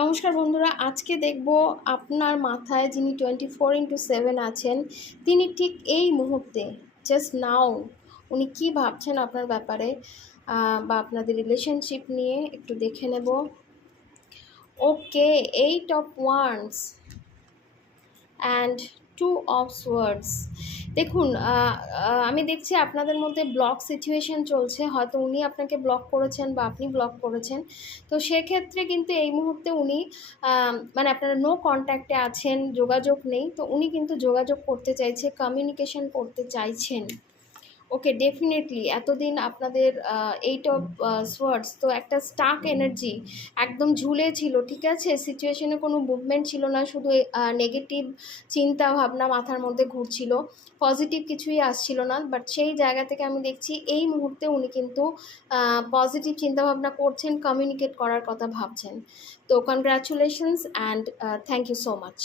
নমস্কার বন্ধুরা, আজকে দেখব আপনার মাথায় যিনি 24x7 আছেন, তিনি ঠিক এই মুহূর্তে জাস্ট নাও উনি কি ভাবছেন আপনার ব্যাপারে, বা আপনাদের রিলেশনশিপ নিয়ে একটু দেখে নেব। ওকে, 8 of Wands and 2 of Swords। দেখুন, আমি দেখছি আপনাদের মধ্যে ব্লক সিচুয়েশন চলছে, হয়তো উনি আপনাকে ব্লক করেছেন বা আপনি ব্লক করেছেন। তো সেক্ষেত্রে কিন্তু এই মুহূর্তে উনি মানে আপনারা নো কন্ট্যাক্টে আছেন, যোগাযোগ নেই, তো উনি কিন্তু যোগাযোগ করতে চাইছে, কমিউনিকেশন করতে চাইছেন। ওকে, ডেফিনেটলি এতদিন আপনাদের 8 of Swords তো একটা স্টাক এনার্জি, একদম ঝুলে ছিল, ঠিক আছে, সিচুয়েশনে কোনো মুভমেন্ট ছিল না, শুধু নেগেটিভ চিন্তা ভাবনা মাথার মধ্যে ঘুরছিল, পজিটিভ কিছুই আসছিল না। বাট সেই জায়গা থেকে আমি দেখছি এই মুহূর্তে উনি কিন্তু পজিটিভ চিন্তাভাবনা করছেন, কমিউনিকেট করার কথা ভাবছেন। তো congratulations and thank you so much.